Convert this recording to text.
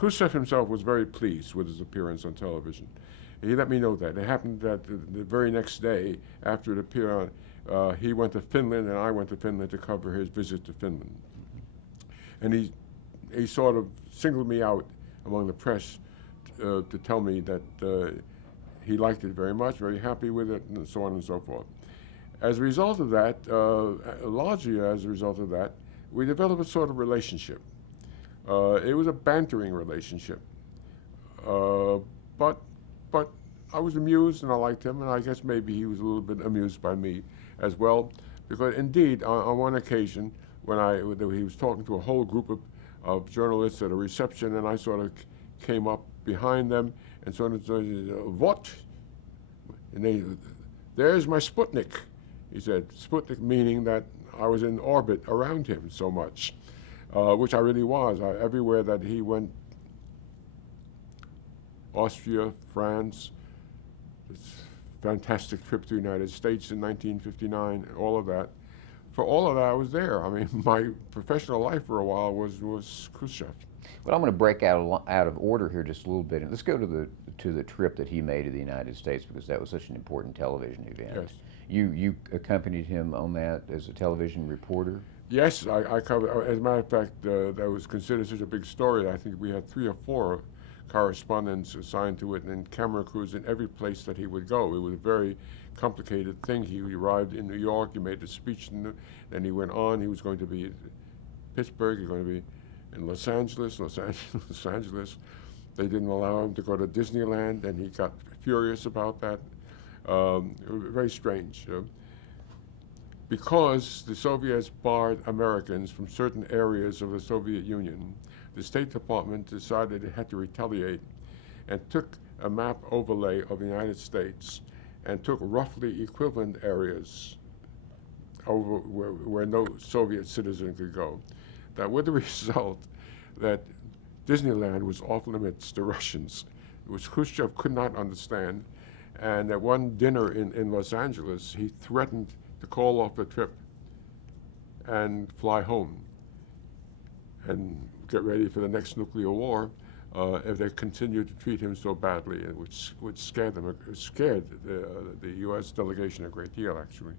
Khrushchev himself was very pleased with his appearance on television. He let me know that. It happened that the very next day after it appeared on, he went to Finland and I went to Finland to cover his visit to Finland. And he sort of singled me out among the press to tell me that he liked it very much, very happy with it, and so on and so forth. As a result of that, largely as a result of that, we developed a sort of relationship. It was a bantering relationship, but I was amused and I liked him, and I guess maybe he was a little bit amused by me as well, because indeed on one occasion when he was talking to a whole group of journalists at a reception, and I sort of came up behind them and sort of said, "What?" And "There's my Sputnik." He said, Sputnik meaning that I was in orbit around him so much, which I really was. Everywhere that he went, Austria, France, this fantastic trip to the United States in 1959, all of that. For all of that, I was there. I mean, my professional life for a while was Khrushchev. Well, I'm going to break out of order here just a little bit. Let's go to the trip that he made to the United States, because that was such an important television event. Yes. You accompanied him on that as a television reporter? Yes, I covered. As a matter of fact, that was considered such a big story. I think we had 3 or 4 correspondents assigned to it, and camera crews in every place that he would go. It was a very complicated thing. He arrived in New York. He made a speech, then he went on. He was going to be in Pittsburgh. He was going to be in Los Angeles. They didn't allow him to go to Disneyland, and he got furious about that. Very strange. Because the Soviets barred Americans from certain areas of the Soviet Union, the State Department decided it had to retaliate and took a map overlay of the United States and took roughly equivalent areas over where no Soviet citizen could go. That with the result that Disneyland was off limits to Russians, which Khrushchev could not understand. And at one dinner in Los Angeles, he threatened to call off the trip and fly home and get ready for the next nuclear war if they continued to treat him so badly, which scared the U.S. delegation a great deal, actually.